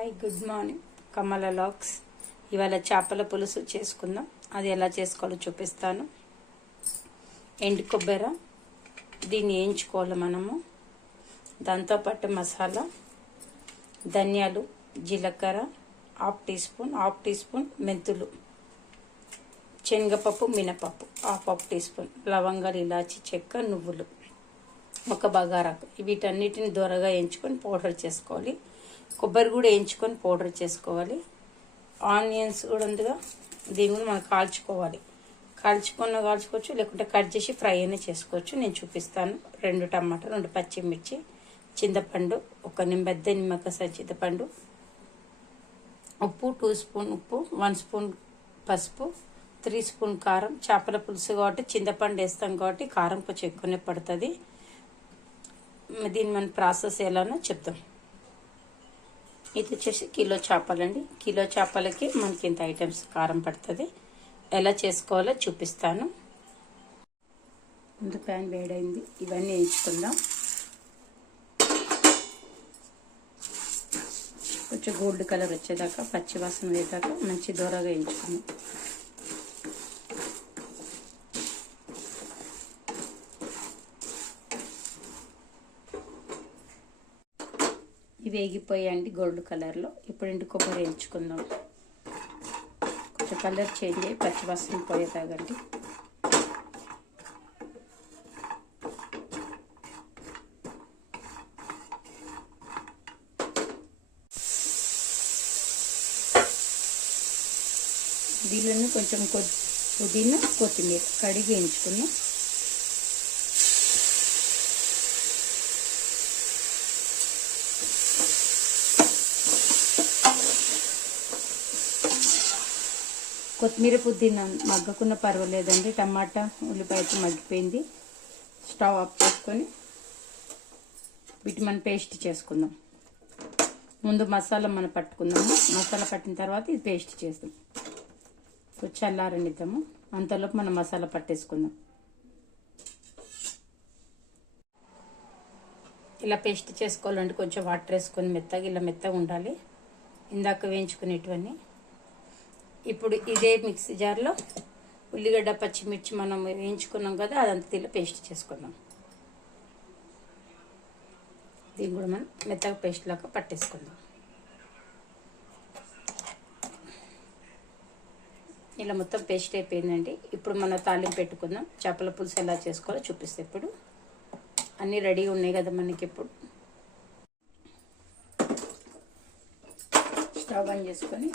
Hi, good morning. Kamala లాక్స్. ఇవాళ చేపల పులుసు చేసుకుందాం. అది ఎలా చేసుకోవాలో చూపిస్తాను. ఎండు కొబ్బరి దీన్ని వేయించుకోవాలి మనము. దాంతోపాటు మసాలా, ధనియాలు, జీలకర్ర, హాఫ్ టీ స్పూన్ మెంతులు, శనగపప్పు, మినపప్పు హాఫ్ టీ స్పూన్, లవంగాలు, ఇలాచి, చెక్క, నువ్వులు, ఒక బగారాకు. వీటన్నిటిని దూరగా వేయించుకొని పౌడర్ చేసుకోవాలి. కొబ్బరి కూడా వేయించుకొని పౌడర్ చేసుకోవాలి. ఆనియన్స్ కూడా ఉందిగా, దీన్ని కూడా మనం కాల్చుకోవాలి. కాల్చుకోవచ్చు, లేకుంటే కట్ చేసి ఫ్రై అయినా చేసుకోవచ్చు. నేను చూపిస్తాను. 2 టమాటాలు, 2 పచ్చిమిర్చి, చింతపండు, ఒక పెద్ద నిమ్మకాయ చింతపండు, ఉప్పు 2 స్పూన్ ఉప్పు, 1 స్పూన్ పసుపు, 3 స్పూన్ కారం. చేపల పులుసు కాబట్టి చింతపండు వేస్తాం కాబట్టి కారం కొంచెం ఎక్కువనే పడుతుంది. దీన్ని మన ప్రాసెస్ ఎలానో చెప్తాం. ఇది వచ్చేసి కిలో చేపలండి. కిలో చేపలకి మనకి ఇంత ఐటమ్స్ కారం పడుతుంది. ఎలా చేసుకోవాలో చూపిస్తాను. ముందు ప్యాన్ వేడైంది, ఇవన్నీ వేయించుకుందాం. కొంచెం గోల్డ్ కలర్ వచ్చేదాకా, పచ్చివాసన వేదాకా మంచి దూరగా వేయించుకుందాం. ఇవి వేగిపోయాయండి గోల్డ్ కలర్లో. ఇప్పుడు ఎండు కొబ్బరి వేయించుకుందాం. కొంచెం కలర్ చేంజ్ అయ్యి పచ్చివాసన పోయేదాగండి. దీనిలోనే కొంచెం పుదీనా, కొత్తిమీర కడిగి వేయించుకున్నాం. కొత్తిమీర, పుదీనా మగ్గకున్న పర్వాలేదండి. టమాటా, ఉల్లిపాయతో మగ్గిపోయింది. స్టవ్ ఆఫ్ చేసుకొని వీటి మనం పేస్ట్ చేసుకుందాం. ముందు మసాలా మనం పట్టుకుందాము. మసాలా పట్టిన తర్వాత ఇది పేస్ట్ చేద్దాం. కొంచెం చల్లారనిద్దాము. అంతలోపు మనం మసాలా పట్టేసుకుందాం. ఇలా పేస్ట్ చేసుకోవాలంటే కొంచెం వాటర్ వేసుకొని ఇలా మెత్తగా ఉండాలి. ఇందాక వేయించుకునేటివన్నీ. ఇప్పుడు ఇదే మిక్సీ జార్లో ఉల్లిగడ్డ, పచ్చిమిర్చి మనం వేయించుకున్నాం కదా, అదంతా దీనిలో పేస్ట్ చేసుకుందాం. దీన్ని కూడా మనం మెత్తగా పేస్ట్ లాగా పట్టేసుకుందాం. ఇలా మొత్తం పేస్ట్ అయిపోయిందండి. ఇప్పుడు మనం తాలింపు పెట్టుకుందాం. చేపల పులుసు ఎలా చేసుకోవాలో చూపిస్తే. ఇప్పుడు అన్నీ రెడీగా ఉన్నాయి కదా మనకి. ఇప్పుడు స్టవ్ ఆన్ చేసుకొని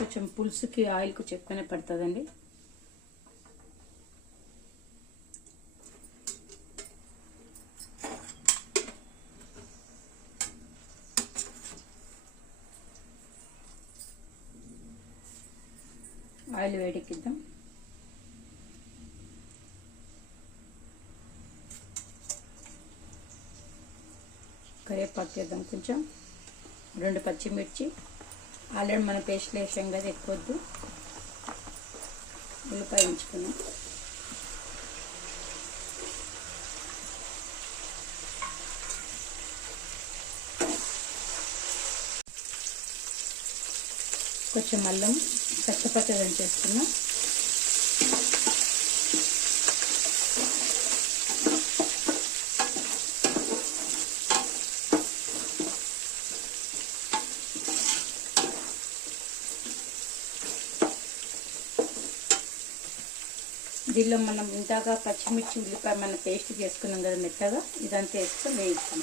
కొంచెం పులుసుకి ఆయిల్ కొంచెం ఎక్కువనే పడుతుందండి. ఆయిల్ వేడెక్కిద్దాం. కరివేపాకు వేద్దాం కొంచెం. 2 పచ్చిమిర్చి. ఆల్రెడీ మనం పేస్ట్లో వేసాం కదా, ఎక్కువద్దు. ఉల్లిపాయ వేయించుకున్నాం. కొంచెం అల్లం పచ్చగా చేసుకున్నాం. దీనిలో మనం ఇంతగా పచ్చిమిర్చి, ఉల్లిపాయ మనం పేస్ట్ చేసుకున్నాం కదా మెత్తగా, ఇదంతా వేసుకొని వేయిస్తాం.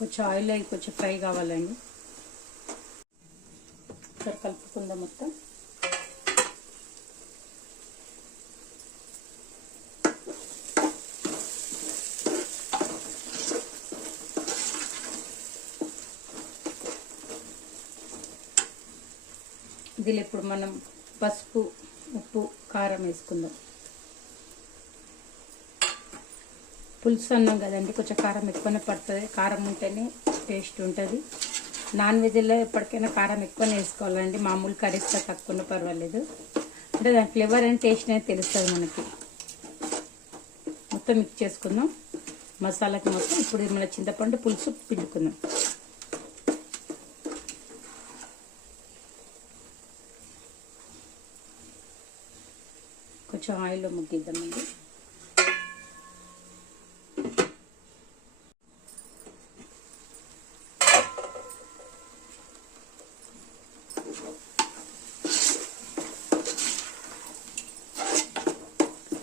కొంచెం ఆయిల్ అవి కొంచెం ఫ్రై కావాలండి. ఒకసారి కలుపుకుందాం మొత్తం. దీనిలో ఇప్పుడు మనం పసుపు, ఉప్పు, కారం వేసుకుందాం. పులుసు అన్నాం కదండి, కొంచెం కారం ఎక్కువనే పడుతుంది. కారం ఉంటేనే టేస్ట్ ఉంటుంది. నాన్ వెజ్లో ఎప్పటికైనా కారం ఎక్కువనే వేసుకోవాలండి. మామూలు కర్రీస్లో తక్కువ పర్వాలేదు. అంటే దాని ఫ్లేవర్ అండ్ టేస్ట్ అనేది తెలుస్తుంది మనకి. మొత్తం మిక్స్ చేసుకుందాం మసాలాకి మొత్తం. ఇప్పుడు మన చింతపండు పులుసు పిండుకుందాం. కొంచెం ఆయిల్లో ముగ్గిద్దామండి.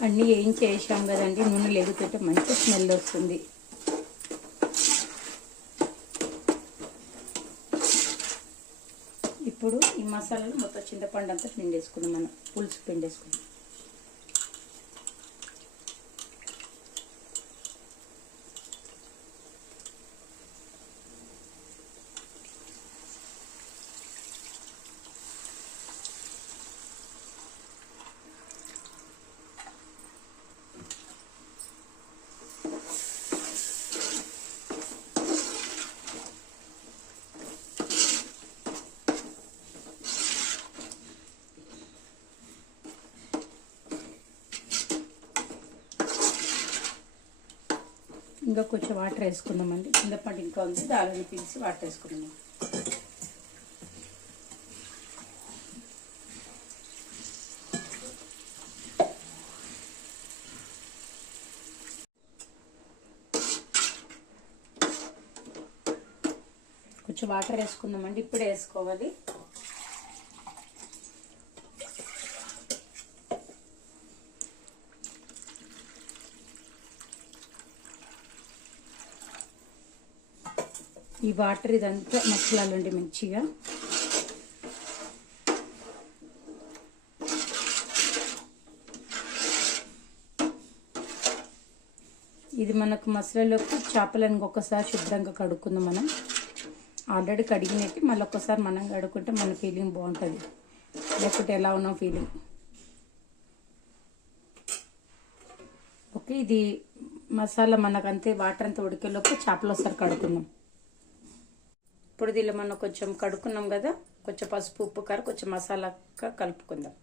అన్నీ వేయించి వేసాం కదండి, నూనె లేగుతుంటే మంచి స్మెల్ వస్తుంది. ఇప్పుడు ఈ మసాలాలు మొత్తం చింతపండు అంతా పిండేసుకుందాం. మనం పులుసు పిండేసుకుందాం. ఇంకా కొంచెం వాటర్ వేసుకుందామండి. చింతపండు ఇంకా ఉంది, దానిని పిలిచి వాటర్ వేసుకుందాం. కొంచెం వాటర్ వేసుకుందామండి. ఇప్పుడే వేసుకోవాలి. ఈ వాటర్ ఇదంతా మసాలాలండి మంచిగా. ఇది మనకు మసాలాలోకి చేపలను ఇంకొకసారి శుభ్రంగా కడుక్కుందాం. మనం ఆల్రెడీ కడిగినట్టు మళ్ళీ ఒక్కసారి మనం కడుక్కుంటే మన ఫీలింగ్ బాగుంటుంది. లేకపోతే ఎలా ఉన్నాం ఫీలింగ్. ఓకే, ఇది మసాలా మనకంతే వాటర్ అంతా ఉడికేలోపు చేపలు ఒకసారి కడుక్కుందాం. ఇప్పుడు దీనిలో మనం కొంచెం కడుక్కున్నాం కదా, కొంచెం పసుపు, ఉప్పు, కారం, కొంచెం మసాలా కలుపుకుందాం.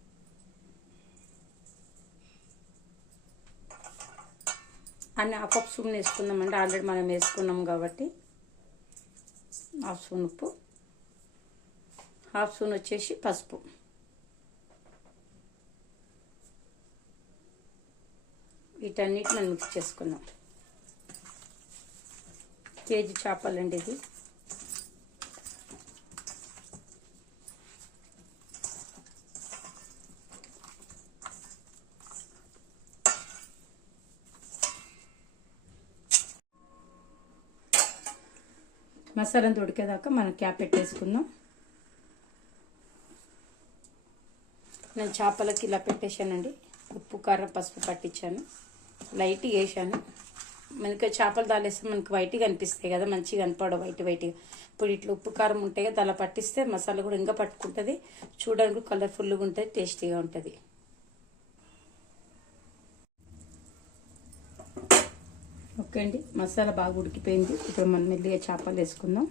అన్నీ హాఫ్ స్పూన్ వేసుకుందామండి. ఆల్రెడీ మనం వేసుకున్నాం కాబట్టి హాఫ్ స్పూన్ ఉప్పు, హాఫ్ స్పూన్ వచ్చేసి పసుపు. వీటన్నిటి మనం మిక్స్ చేసుకుందాం. కేజీ చేపలండి ఇది. మసాలా ఉడికేదాకా మనం క్యాప్ పెట్టేసుకుందాం. నేను చేపలకి ఇలా పెట్టేశానండి. ఉప్పు, కారం, పసుపు పట్టించాను, లైట్గా వేసాను. మనకి చేపలు దాలేస్తే మనకి వైట్గా అనిపిస్తాయి కదా, మంచిగా కనపడవు వైట్గా. ఇప్పుడు ఇట్లా ఉప్పు, కారం ఉంటాయి కదా, అలా పట్టిస్తే మసాలా కూడా ఇంకా పట్టుకుంటుంది. చూడడానికి కలర్ఫుల్గా ఉంటుంది, టేస్టీగా ఉంటుంది. ఓకే అండి, మసాలా బాగా ఉడికిపోయింది. ఇప్పుడు మనం మెల్లిగా చేపలు వేసుకుందాం.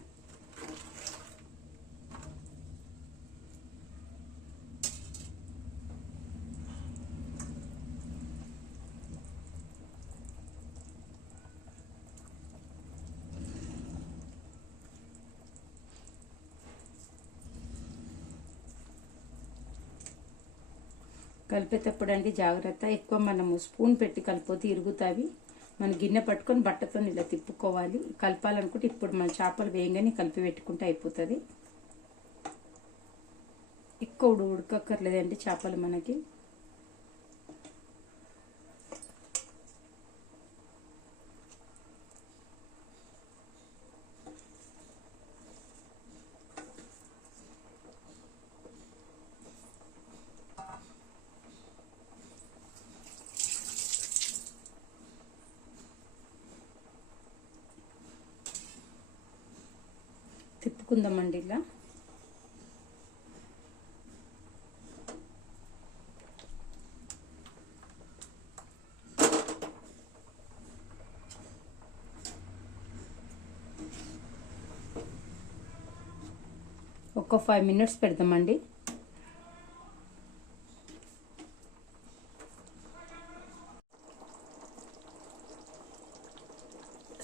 కలిపేటప్పుడు అండి జాగ్రత్త, ఎక్కువ మనము స్పూన్ పెట్టి కలిపోతే ఇరుగుతావి. మన గిన్నె పట్టుకొని బట్టతో ఇలా తిప్పుకోవాలి. కలపాలనుకుంటే ఇప్పుడు మన చేపలు వేయంగానే కలిపి పెట్టుకుంటే అయిపోతుంది. ఎక్కువ ఉడకక్కర్లేదండి చేపలు మనకి. తిప్పుకుందామండి ఇలా. ఒక 5 minutes పెడదామండి.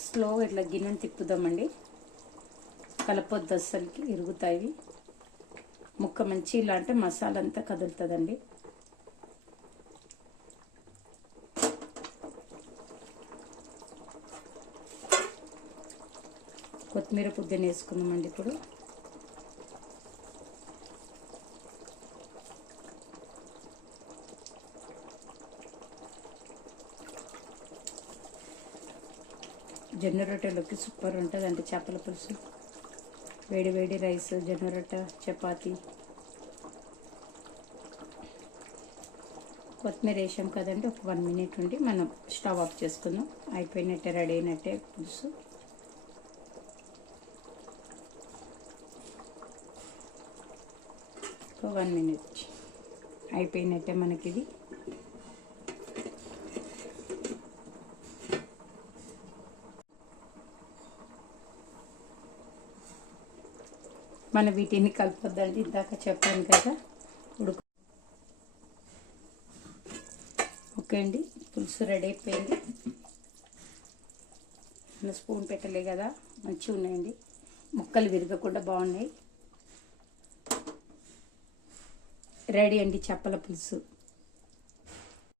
స్లో ఇట్లా గిన్నెను తిప్పుదామండి. కలపొద్దు, అస్సలకి ఇరుగుతాయి. ముక్క మంచి ఇలా అంటే మసాలా అంతా కదులుతుందండి. కొత్తిమీర పుదీనా వేసుకుందామండి ఇప్పుడు. జొన్న రొట్టెలోకి సూపర్ ఉంటుందండి చేపల పులుసు. వేడి వేడి రైస్, జొన్న రొట్టె, చపాతి. కొత్తిమీర వేసాం కదండి, ఒక 1 minute ఉండి మనం స్టవ్ ఆఫ్ చేసుకుందాం. అయిపోయినట్టే, రెడీ అయినట్టే పులుసు. ఒక 1 minute అయిపోయినట్టే మనకిది. మన వీటిని కలపొద్దండి, ఇందాక చెప్పాను కదా. ఓకే అండి, పులుసు రెడీ అయిపోయింది. మన స్పూన్ పెట్టలే కదా, మంచిగా ఉన్నాయండి. ముక్కలు విరగకుండా బాగున్నాయి. రెడీ అండి చేపల పులుసు.